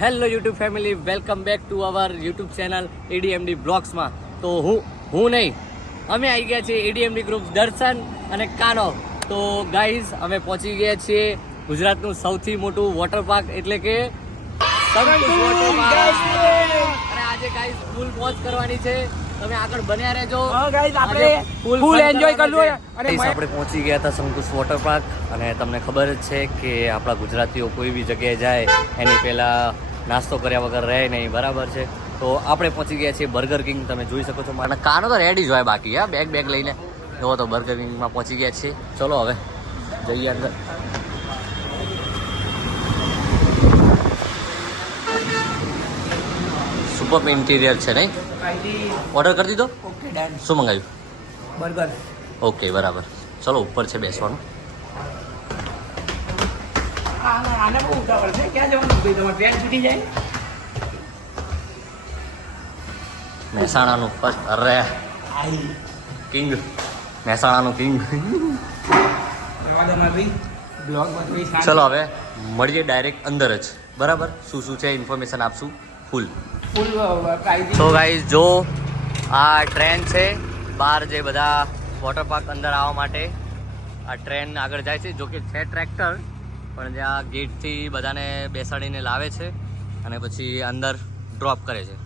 Hello YouTube family welcome back to our YouTube channel ADMD બ્લોગ્સમાં. તો હું હું નહીં અમે આવી ગયા છીએ એડીએમડી ગ્રુપ દર્શન અને કાનો. તો ગાઈઝ અમે પહોંચી ગયા છીએ ગુજરાતનું સૌથી મોટું વોટર પાર્ક એટલે કે આજે ગાઈઝ ફૂલ મોજ કરવાની છે. તમે આગળ બન્યા રહેજો. ફૂલ કરવાનું કરવું. અને આપણે પહોંચી ગયા હતા શંકુશ વોટર પાર્ક અને તમને ખબર જ છે કે આપણા ગુજરાતીઓ કોઈ બી જગ્યાએ જાય એની પહેલાં નાસ્તો કર્યા વગર રહે નહીં બરાબર છે? તો આપણે પહોંચી ગયા છીએ બર્ગર કિંગ તમે જોઈ શકો છો અને કાનો તો રેડી જ હોય બાકી હા બેગ બેગ લઈને. જો તો બર્ગર કિંગમાં પહોંચી ગયા છીએ. ચલો હવે જઈએ અંદર. સુપર ઇન્ટિરિયર છે નહીં? ઓર્ડર કરી દીધો? શું મંગાવ્યું? બર્ગર ઓકે બરાબર. ચલો ઉપર છે બેસવાનું. આને બહુ મહેસાણાનું ફર્સ્ટ અરે. કિંગ મહેસાણાનું કિંગ. ચલો હવે મળીએ ડાયરેક્ટ અંદર જ. બરાબર? શું શું છે? ઇન્ફોર્મેશન આપશું ફૂલ સો ગાઈઝ જો આ ટ્રેન છે બહાર જે બધા વોટર પાર્ક અંદર આવવા માટે આ ટ્રેન આગળ જાય છે જો કે છે ટ્રેક્ટર પણ ત્યાં ગેટથી બધાને બેસાડીને લાવે છે અને પછી અંદર ડ્રોપ કરે છે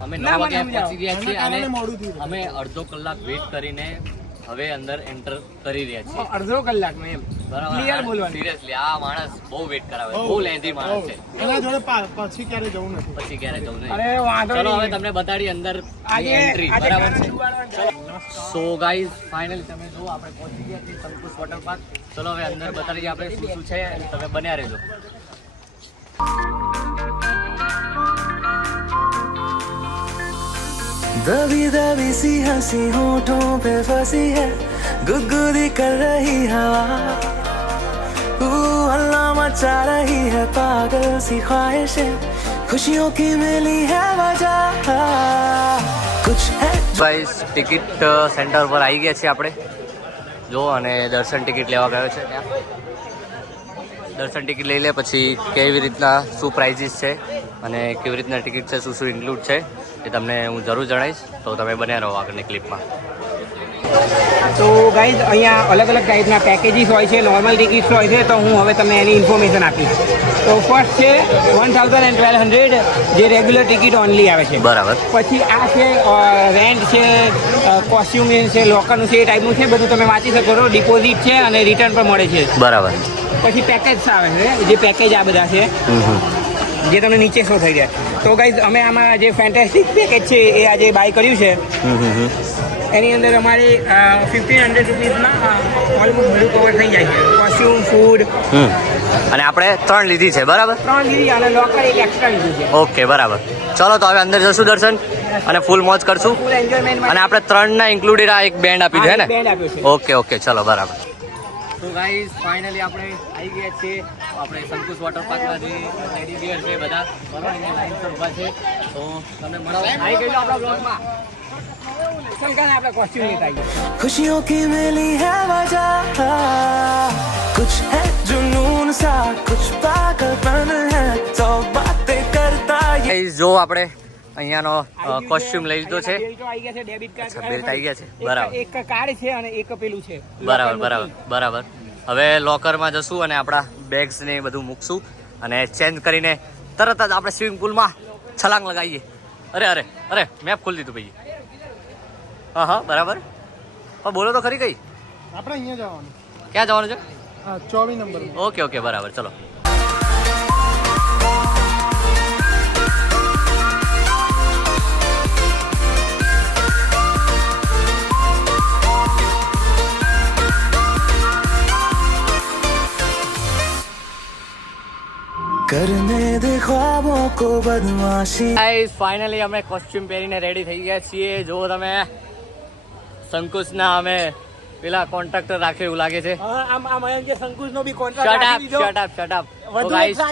અમે નવ વાગ્યા પહોંચી ગયા છીએ અને. અમે અડધો કલાક વેઇટ કરીને હવે અંદર એન્ટર કરી રહ્યા છીએ. અડધો કલાકનો એમ. ક્લિયર બોલવાનું. સિરિયસલી આ માણસ બહુ વેટ કરાવે. બહુ લેન્ધી માણસ છે. એના જોડે પછી ક્યારે જવું નથી. પછી ક્યારે જવું નહીં. અરે વાંધો ચલો હવે તમને બતાડી અંદર એન્ટ્રી બરાબર છે? સો ગાઈઝ ફાઇનલી તમે જો આપણે પહોંચી ગયા છીએ સંકુશ વોટર પાર્ક ચલો હવે અંદર બતાડીએ આપણે શું શું છે. તમે બન્યા રહેજો. दबी दबी सी हंसी होठों पे फंसी है गुदगुदी कर रही हवा ऊ, हल्ला मचा रही है पागल सी ख्वाहिशें खुशियों की मिली है वजह कुछ है ગાઈઝ ટિકિટ સેન્ટર પર આવી ગયા છીએ આપણે જો અને દર્શન ટિકિટ લેવા ગયો છે ત્યાં દર્શન ટિકિટ લઈ લે પછી કેવી રીતના શું પ્રાઇઝિસ છે અને કેવી રીતના ટિકિટ છે શું શું ઇન્ક્લુડ છે એ તમને હું જરૂર જણાવીશ. તો તમે બન્યા રહો આગળની ક્લિપમાં. તો ગાઈઝ અહીંયા અલગ અલગ ટાઈપના પેકેજીસ હોય છે નોર્મલ ટિકિટ્સ હોય છે તો હું હવે તમને એની ઇન્ફોર્મેશન આપીશ. તો ફર્સ્ટ છે one thousand and twelve hundred જે રેગ્યુલર ટિકિટ ઓનલી આવે છે. બરાબર. પછી આ છે રેન્ટ છે કોસ્ટ્યુમ છે લોકરનું છે એ ટાઈપનું છે બધું તમે વાંચી શકો છો. ડિપોઝિટ છે અને રિટર્ન પણ મળે છે. બરાબર. પછી પેકેજ આવે છે જે પેકેજ આ બધા છે. જે તમને નીચે શો થઈ જાય. તો ગાઈઝ અમે આમાં જે ફેન્ટેસ્ટિક પેકેજ છે એ આજે બાય કર્યું છે. એની અંદર અમારે ફિફ્ટીન હંડ્રેડ રૂપીઝમાં ઓલમોસ્ટ બધું કવર થઈ જાય છે. કોસ્ટ્યુમ ફૂડ અને આપણે ત્રણ લીધી છે બરાબર? ત્રણ લીધી અને લોકર એક એક્સ્ટ્રા લીધું છે. ઓકે બરાબર. ચલો તો હવે અંદર જશું દર્શન અને ફૂલ મોજ કરશું. અને આપણે ત્રણ ના ઇન્ક્લુડેડ આ એક બેન્ડ આપી છે ને? ઓકે ઓકે ચલો બરાબર. તો ગાઈઝ ફાઇનલી આપણે આવી ગયા છીએ આપણે સંકુશ વોટર પાર્કના જે ટેડી બિયર છે બધા બરાબર અહીંયા લાઈન પર ઊભા છે તો તમને મળાવો આવી ગયું આપણા બ્લોગમાં સંકાને આપણે કોસ્ટ્યુમ લેતા આવીએ खुशियों की मिली है वजह कुछ है जुनून सा कुछ पागलपन है तो बातें करता ये Guys, જો આપણે અહીંયાનો કોસ્ટ્યુમ લઈ લીધો છે. બેલ્ટો આવી ગયા છે ડેબિટ કાર્ડ આવી ગયા છે. બરાબર. એક કાર્ડ છે અને એક પેલું છે. બરાબર બરાબર બરાબર. હવે લોકરમાં જશું અને આપણા બેગ્સ ને બધું મૂકશું અને ચેન્જ કરીને તરત જ આપણે સ્વિમિંગ પુલમાં છલાંગ લગાવીએ. અરે અરે અરે મેપ ખોલી દીધું ભાઈ હા હા બરાબર. પણ બોલો તો ખરી કઈ? આપણે અહીંયા જવાનું. ક્યાં જવાનું છે? ચોવીસ નંબર. ઓકે ઓકે બરાબર ચલો. કરને દે ખ્વાબો કો બદમાશી ગાઈસ ફાઇનલી અમે કોસ્ચ્યુમ પહેરીને રેડી થઈ ગયા છીએ। જો તમે સંકુશના અમે પેલા કોન્ટ્રાક્ટર રાખે એવું લાગે છે આમ આમ કે સંકુશનો બી કોન્ટ્રાક્ટ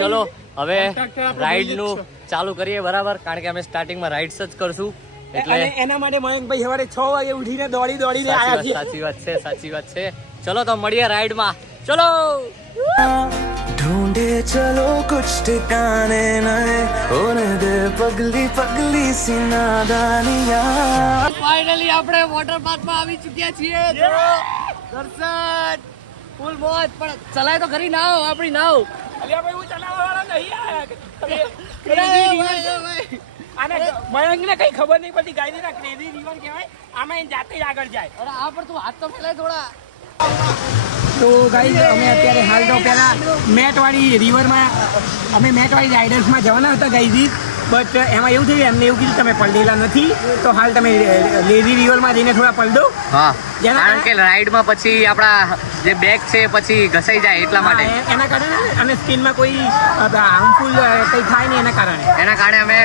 ચલો હવે રાઈડનું ચાલુ કરીએ બરાબર કારણ કે અમે સ્ટાર્ટિંગમાં રાઇડ્સ જ કરશું એટલે એના માટે મયંકભાઈ સવારે છ વાગે ઉઠીને દોડી દોડીને આવ્યા છે સાચી વાત છે સાચી વાત છે. ચલો તો મળીએ રાઈડમાં. ચલો! ढूंढ ढूंढे चलो कुछ ठिकाने नए होने दे पगली पगली सी नादानियां ફાઇનલી આપણે વોટર પાર્કમાં આવી ચૂક્યા છીએ જો, દર્શન ફૂલ મોજ પણ ચલાય તો ખરી નાવ આપણી નાવ અલ્યા ભાઈ હું ચલાવવાવાળો નહીં આયા અરે ક્રેઝી ભાઈ, ભાઈ. આને મયંકને કઈ ખબર નહીં પડતી ગાય ના ક્રેઝી રિવર કહેવાય આમાં એને જાતે જ આગળ જાય અરે આ પણ તું હાથ તો ફેલાય થોડા તો ગાઈઝ અમે અત્યારે હાલ તો પહેલાં મેટવાળી રિવરમાં અમે મેટવાળી રાઇડર્સમાં જવાના હતા ગાઈજી બટ એમાં એવું થયું એમને એવું કીધું તમે પલડેલા નથી. તો હાલ તમે લેઝી રિવરમાં જઈને થોડા પલડો હા. કારણ કે રાઈડમાં પછી આપણા જે બેગ છે પછી ઘસાઈ જાય એટલા માટે. એના કારણે અને સ્કિનમાં કોઈ હાર્મફુલ કંઈ થાય નહીં એના કારણે. એના કારણે અમે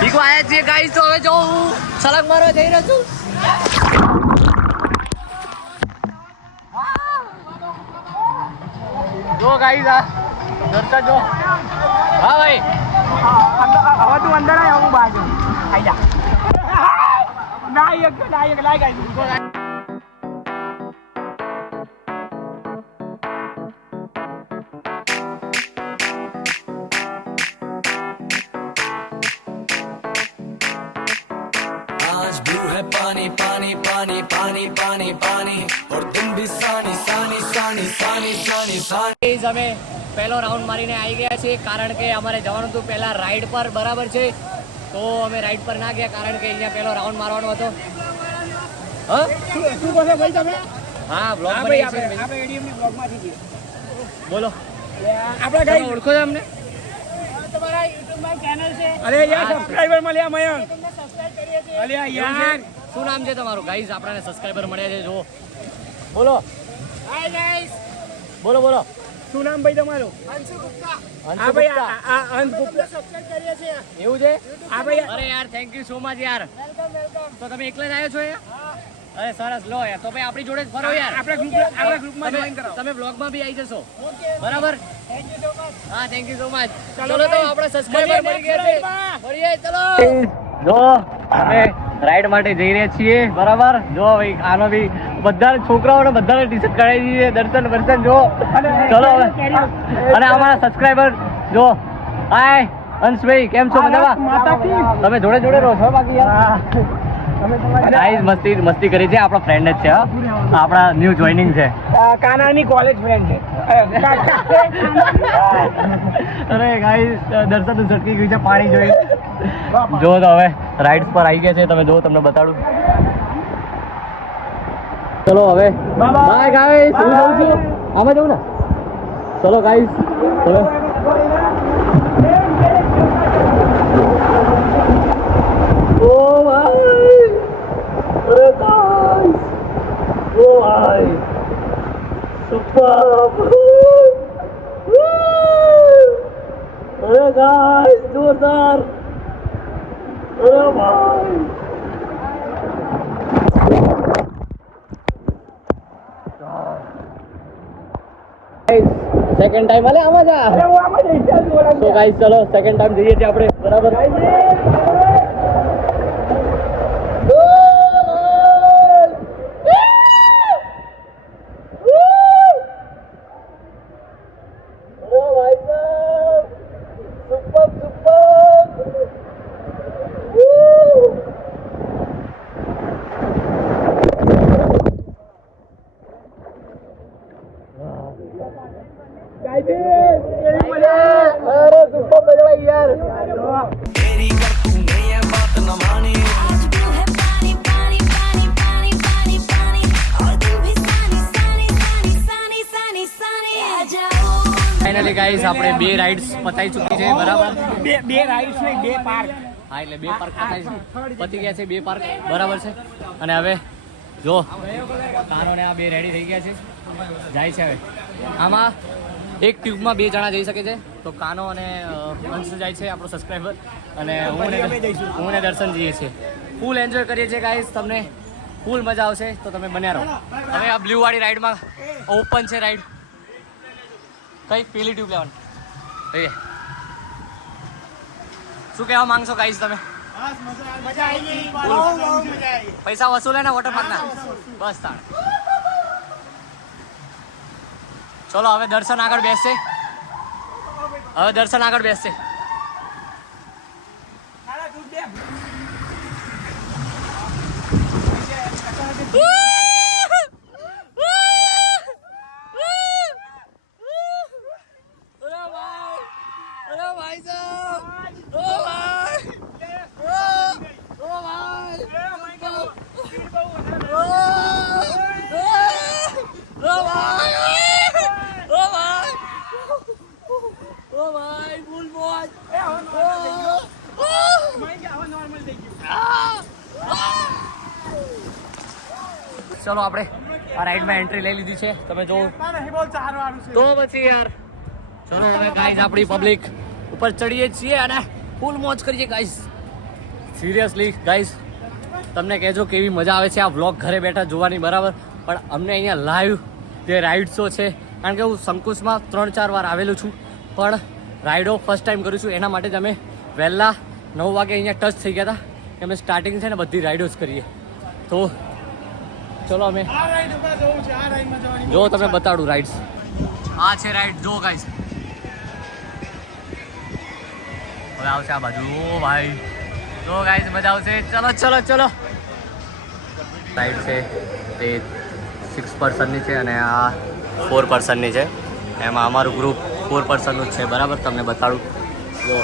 ભીગો આવ્યા છીએ ગાઈસ તો હવે જો હું સળગ મારવા જઈ રહ્યો છું. જો ગાઈસ આ દર્શન જો હા ભાઈ હવે તું અંદર આય હું બહાર જાઉં આઈ જા ના એક ના એક લાઈ ગાઈ आज ब्लू है पानी पानी पानी Guys, અમે પહેલો રાઉન્ડ મારીને આવી ગયા છીએ કારણ કે અમારે જવાનું હતું પહેલાં રાઈડ પર બરાબર છે? તો અમે રાઈડ પર ના ગયા કારણ કે અહીંયા પહેલો રાઉન્ડ મારવાનો હતો. હા? બ્લોગ બોલો. આપણે ઓળખો છો અમને? અરે યાર સબસ્ક્રાઇબર મળ્યા મયંક. અલ્યા યાર. શું નામ છે તમારું? ગાઈઝ આપણને સબસ્ક્રાઇબર મળ્યા છે જો બોલો. હાય ગાઈઝ બોલો બોલો. શું નામ ભાઈ તમારું? અંશુ હા ભાઈ ગુપ્તા. આ આ અંત ગુપ્તા. એવું છે? હા ભાઈ અરે યાર થેન્ક યુ સો મચ યાર. તો તમે એકલા જ આવ્યો છો યાર અરે સરસ લો યાર. તો ભાઈ આપણી જોડે જ ફરો યાર. આપણે ગ્રુપ આપણે ગ્રુપમાં તમે- જોઈન કરાવો. તમે બ્લોગમાં બી આવી જશો. બરાબર? હા થેન્ક યુ સો મચ ચાલો તો. આપણે સબસ્ક્રાઇબર મળી ગયા છે. મળીએ ચલો. જો અમે રાઈડ માટે જઈ રહ્યા છીએ. બરાબર? જો ભાઈ આનો બી બધા છોકરાઓને બધાને ટી શર્ટ કરાવી દીધી દર્શન વર્શન જો ચલો હવે. અને અમારા સબસ્ક્રાઈબર જો હાય અંશભાઈ કેમ છો મજામાં? તમે જોડે જોડે રહો છો બાકી મસ્તી મસ્તી કરી છે આપણા ફ્રેન્ડ જ છે હા. આપણા ન્યૂ જોઈનિંગ છે. કાનાની કોલેજ ફ્રેન્ડ છે. અરે ગાઈઝ દર્શન તો ઝટકી ગઈ છે પાણી જોઈ જો તો હવે રાઇડ્સ પર આવી ગયા છે તમે જો તમને બતાડું. ચલો હવે બાય ગાઈઝ હું જઉં છું આમાં જવું ને ચલો ગાઈઝ ચલો ઓ ભાઈ અરે ગાઈઝ ઓ ભાઈ સુપર અરે ગાઈસ જોરદાર અરે ભાઈ સેકન્ડ ટાઈમ અલે આમાં જા. તો ગાઈસ ચલો સેકન્ડ ટાઈમ જઈએ છીએ આપણે. બરાબર? ગાઈસ આપણે બે રાઇડ્સ પતાઈ ચૂકી છે બરાબર? બે બે રાઇડ્સ નહીં બે પાર્ક હા એટલે બે પાર્ક પતાઈ પતી ગયા છે બે પાર્ક બરાબર છે? અને હવે જો કાનો ને આ બે રેડી થઈ ગયા છે. જાય છે હવે. આમાં એક ટ્યુબમાં બે જણા જઈ શકે છે. તો કાનો અને અંશ જાય છે આપણો સબસ્ક્રાઈબર અને હું. હું ને દર્શન જઈએ છીએ. ફૂલ એન્જોય કરીએ છીએ ગાઈસ તમને. ફૂલ મજા આવશે તો તમે બન્યા રહો. હવે આ બ્લુ વાળી રાઈડમાં ઓપન છે રાઈડ કઈ પેલી ટ્યુબ લેવાની? એ. શું કહેવા માંગશો ગાઈસ તમે? પૈસા વસૂલે ને વોટર પાર્ક ના? બસ તાણ. ચલો, હવે દર્શન આગળ બેસશે હવે દર્શન આગળ બેસશે ચલો આપણે. આ રાઈડમાં એન્ટ્રી લઈ લીધી છે. તમે જો તો પછી યાર ચલો હવે ગાઈઝ આપણી પબ્લિક ઉપર ચડીએ છીએ અને ફૂલ મોજ કરીએ ગાઈઝ સિરિયસલી ગાઈઝ તમને કહેજો કેવી મજા આવે છે આ વ્લોગ ઘરે બેઠા જોવાની બરાબર? પણ અમને અહીંયા લાઈવ જે રાઇડ્સો છે કારણ કે હું શંકુશમાં ત્રણ ચાર વાર આવેલો છું પણ રાઇડો ફર્સ્ટ ટાઈમ કરું છું એના માટે જ અમે વહેલા નવ વાગે અહીંયા ટચ થઈ ગયા હતા અમે સ્ટાર્ટિંગ છે ને બધી રાઇડો જ કરીએ. તો ચલો અમે. આ રાઈડ ઉપર જવું છે આ રાઈડમાં જવાની જો તમને બતાડું રાઈડ્સ આ છે રાઈડ જો ગાઈસ હવે આવશે આ બાજુ. ઓ ભાઈ. જો ગાઈસ મજા આવશે. ચલો ચલો ચલો. રાઈડ છે તે સિક્સ પર્સનની છે અને આ ફોર પર્સનની છે. એમાં અમારું ગ્રુપ ફોર પર્સનનું જ છે બરાબર? તમને બતાડું. જો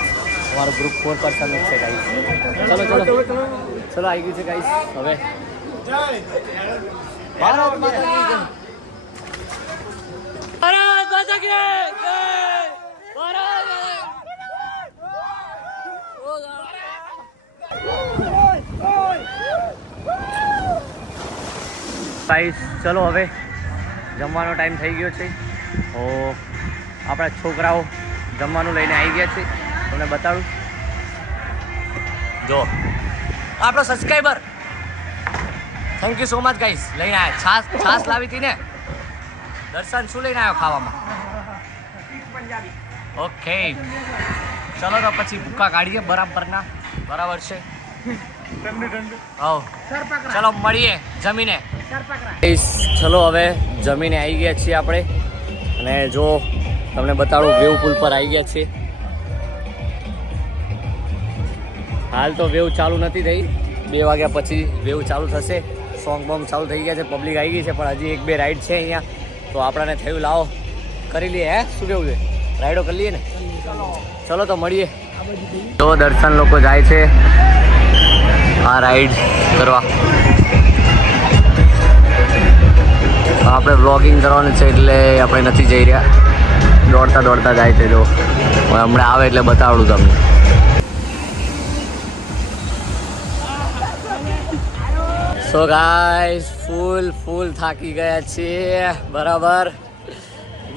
અમારું ગ્રુપ ફોર પર્સનનું જ છે ગાઈસ ચલો ચલો. ચલો આવી ગયું છે ગાઈસ હવે ભારત માતા ચલો હવે જમવાનો ટાઈમ થઈ ગયો છે. તો આપણા છોકરાઓ જમવાનું લઈને આવી ગયા છે. તમને બતાડું. જો. આપણો subscriber thank you so much guys લઈને આવ્યા છાસ છાસ લાવી હતી ને. દર્શન શું લઈને આવ્યો ખાવામાં? ઓકે ચલો તો પછી ભૂકા કાઢીએ બરાબરના. બરાબર છે. ચલો મળીએ જમીને. ચલો હવે જમીને આવી ગયા છીએ આપણે. અને જો તમને બતાડું વેવ પુલ પર આવી ગયા છીએ. હાલ તો વેવ ચાલુ નથી થઈ. બે વાગ્યા પછી વેવ ચાલુ થશે. સોંગ બોંગ ચાલુ થઈ ગયા છે પબ્લિક આવી ગઈ છે, પણ હજી એક બે રાઈડ છે અહીંયા. તો આપણાને થયું, લાવો. કરી લઈએ, હે? શું કેવું છે? રાઈડો કરી લઈએ ને? ચલો તો મળીએ. તો દર્શન લોકો જાય છે આ રાઈડ કરવા. આપણે બ્લોગિંગ કરવાનું છે એટલે આપણે નથી જઈ રહ્યા. દોડતા દોડતા જાય છે, જો. હમણાં આવે એટલે બતાવડું તમને. સો ગાઈસ ફૂલ ફૂલ થાકી ગયા છીએ. બરાબર.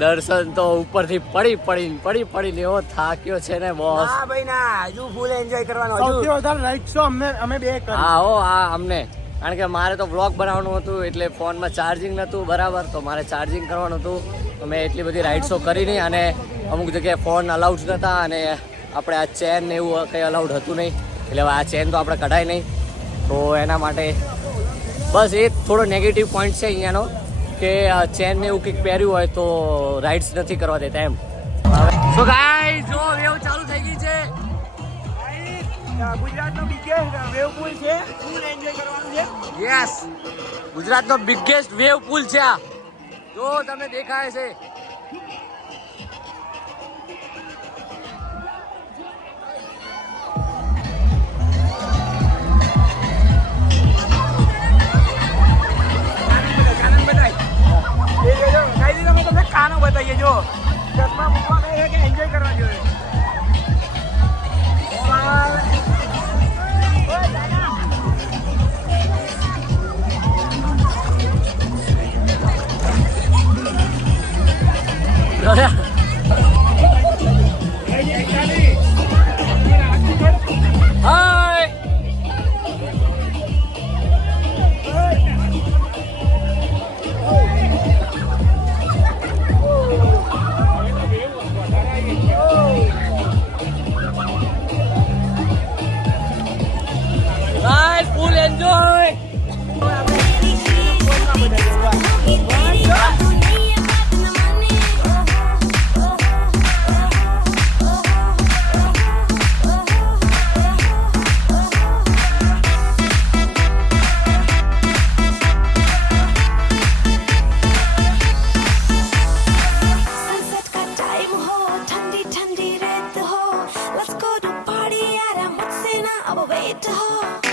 દર્શન તો ઉપરથી પડી પડી પડી પડી એવો થાક્યો છે ને બોસ હા ભાઈ ના. હજુ ફૂલ એન્જોય કરવાનો સૌથી વધારે લાઈક શો અમને અમે બે કરી હા હો હા અમને. કારણ કે મારે તો વ્લોગ બનાવવાનું હતું એટલે ફોનમાં ચાર્જિંગ નહોતું બરાબર તો મારે ચાર્જિંગ કરવાનું હતું. તો મેં એટલી બધી રાઇડ્સો કરી નહીં અને અમુક જગ્યાએ ફોન અલાઉડ નહોતા અને આપણે આ ચેન ને એવું કંઈ અલાઉડ હતું નહીં. એટલે આ ચેન તો આપણે કઢાય નહીં. તો એના માટે બસ એ થોડો નેગેટિવ પોઈન્ટ છે અહીંયાનો, કે ચેન ને એવું કંઈક પહેર્યું હોય તો રાઇડ્સ નથી કરવા દેતા એમ. સો ગાઈસ જો વેવ ચાલુ થઈ ગઈ છે. ગુજરાતનો બિગેસ્ટ વેવ પુલ છે ફૂલ એન્જોય કરવાનું છે યસ ગુજરાતનો બિગેસ્ટ વેવ પુલ છે આ. જો તમને દેખાય છે. બતાવીએ જો. ચશ્મા મૂકવાના છે કે એન્જોય કરવા જોઈએ ગાઈઝ the.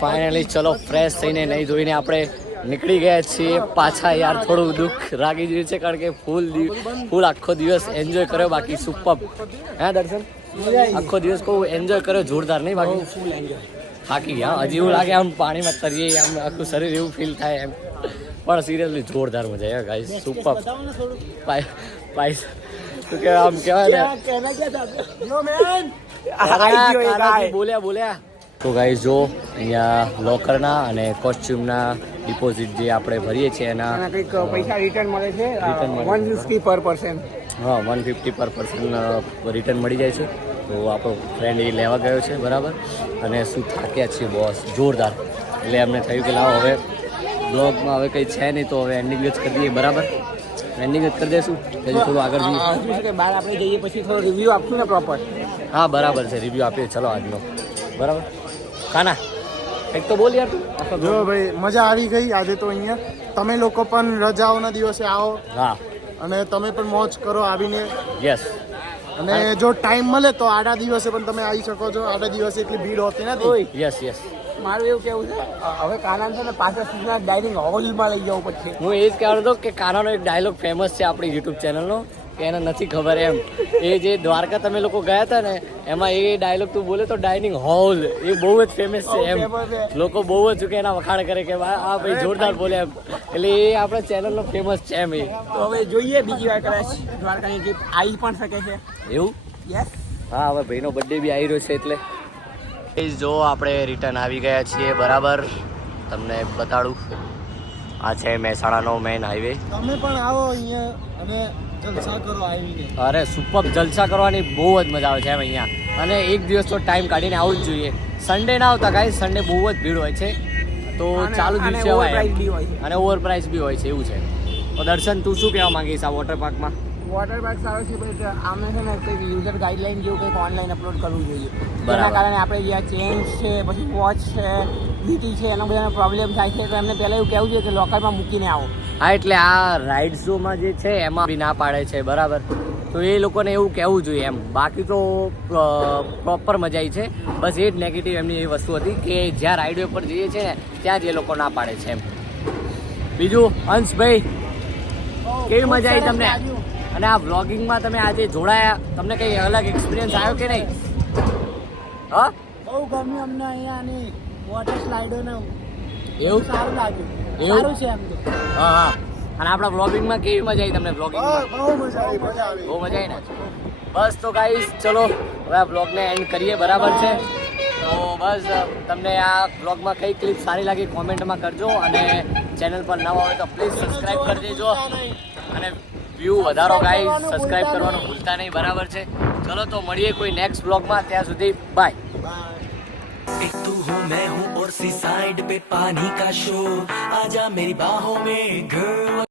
ફાઇનલી ચલો ફ્રેશ થઈને નહીં ધોઈને આપણે નીકળી ગયા છીએ. પાછા યાર થોડું દુઃખ રાગી ગયું છે કારણ કે ફૂલ ફૂલ આખો દિવસ એન્જોય કર્યો બાકી સુપર હે દર્શન? આખો દિવસ કહું એન્જોય કર્યો જોરદાર નહીં બાકી? ફૂલ એન્જોય થાકી ગયા હજી એવું લાગે આમ પાણીમાં તરીએ આમ આખું શરીર એવું ફીલ થાય એમ. પણ સિરિયસલી જોરદાર મજા આવે ગાઈઝ સુપર પાઈસ પાય કે આમ કહેવાય ને? બોલ્યા બોલ્યા. તો ગાઈઝ જો અહીંયા લોકરના અને કોસ્ચ્યુમના ડિપોઝિટ જે આપણે ભરીએ છીએ એના કંઈક પૈસા રિટર્ન મળે છે વન ફિફ્ટી પર પર્સન હા one fifty per person return મળી જાય છે. તો આપણો ફ્રેન્ડ એ લેવા ગયો છે બરાબર? અને શું થાક્યા છીએ બોસ જોરદાર. એટલે અમને થયું કે લાવો હવે બ્લોગમાં હવે કંઈ છે નહીં તો હવે એન્ડિંગ જ કરી દઈએ બરાબર? એન્ડિંગ જ કરી દઈશું પછી થોડું આગળ જઈએ. બહાર આપણે જઈએ પછી થોડો રિવ્યુ આપશું ને પ્રોપર હા બરાબર છે રિવ્યૂ આપીએ ચલો આજનો. બરાબર? ખાના એક તો બોલ યાર તું. જો ભાઈ મજા આવી ગઈ આજે તો અહીંયા. તમે લોકો પણ રજાઓના દિવસે આવો હા. અને તમે પણ મોજ કરો આવીને. યસ અને જો ટાઈમ મળે તો આડા દિવસે પણ તમે આવી શકો છો. આડા દિવસે એટલી ભીડ હોતી નથી. યસ યસ મારું એવું કેવું છે હવે કાના છે ને પાછા સીધા ડાઇનિંગ હોલમાં લઈ જવું પડશે. હું એ જ કહેવાનો હતો કે કાનાનો એક ડાયલોગ ફેમસ છે આપણી યુટ્યુબ ચેનલનો કે એને નથી ખબર એમ. એ જે દ્વારકા તમે લોકો ગયા હતા ને એમાં એ ડાયલોગ તું બોલે તો ડાઇનિંગ હોલ એ બહુ જ ફેમસ છે એમ. લોકો બહુ જ કે એના વખાણ કરે કે આ ભાઈ જોરદાર બોલે એમ. એટલે એ આપણા ચેનલનો ફેમસ છે એમ એ. તો હવે જોઈએ બીજી વાર કદાચ દ્વારકાની ટ્રીપ આવી પણ શકે છે. એવું? યસ હા હવે ભાઈનો બર્થડે બી આવી રહ્યો છે એટલે. એ જો આપણે રિટર્ન આવી ગયા છીએ બરાબર? તમને બતાડું. આ છે મહેસાણાનો મેઇન હાઈવે તમે પણ આવો અહીંયા અને અરે સુપર જલસા કરવાની બહુ જ મજા આવે છે એમ અહીંયા. અને એક દિવસ તો ટાઈમ કાઢીને આવવું જ જોઈએ. સન્ડે ના આવતા કાંઈ સન્ડે બહુ જ ભીડ હોય છે. તો ચાલુ દિવસે હોય અને ઓવર પ્રાઇસ બી હોય છે એવું છે. તો દર્શન તું શું કહેવા માંગીશ આ વોટર પાર્કમાં વોટર પાર્ક સારો છે બટ આમે છે ને કંઈક યુઝર ગાઈડલાઈન જેવું કંઈક ઓનલાઈન અપલોડ કરવું જોઈએ. બરાબર. કારણે આપણે જે આ ચેન્જ છે પછી વોચ છે વીટી છે એના બધાનો પ્રોબ્લેમ થાય છે તો એમને પહેલાં એવું કહેવું જોઈએ કે લોકરમાં મૂકીને આવો. હા એટલે આ રાઇડ શોમાં જે છે એમાં બી ના પાડે છે બરાબર. તો એ લોકોને એવું કહેવું જોઈએ એમ. બાકી તો પ્રોપર મજા આવી છે. બસ એ જ નેગેટિવ એમની એ વસ્તુ હતી કે જ્યાં રાઇડ પર જઈએ છે ને ત્યાં જ એ લોકો ના પાડે છે એમ. બીજું અંશભાઈ કેવી મજા આવી તમને? અને આ વ્લોગિંગમાં તમે આજે જોડાયા તમને કઈ અલગ એક્સપિરિયન્સ આવ્યો કે નહીં? હા? બહુ ગમ્યું અમને અહીંયા વોટર સ્લાઇડો ને એવું? સારું લાગ્યું. સારું છે એમ તો. હા હા. અને આપણા વ્લોગિંગમાં કેવી મજા આવી તમને વ્લોગિંગમાં બહુ મજા આવી મજા આવી. બહુ મજા આવી ને? બસ તો ગાઈસ ચલો હવે આ વ્લોગને એન્ડ કરીએ બરાબર છે? તો બસ તમને આ બ્લોગમાં કઈ ક્લિપ સારી લાગી કોમેન્ટમાં કરજો અને ચેનલ પર નવા હોય તો પ્લીઝ સબસ્ક્રાઇબ કરી દેજો. અને વ્યૂ વધારો ગાઈસ સબસ્ક્રાઇબ કરવાનું ભૂલતા નહીં બરાબર છે? ચલો તો મળીએ કોઈ નેક્સ્ટ બ્લોગમાં ત્યાં સુધી બાય एक तू हूँ मैं हूँ और सी साइड पे पानी का शोर आजा मेरी बाहों में गर्ल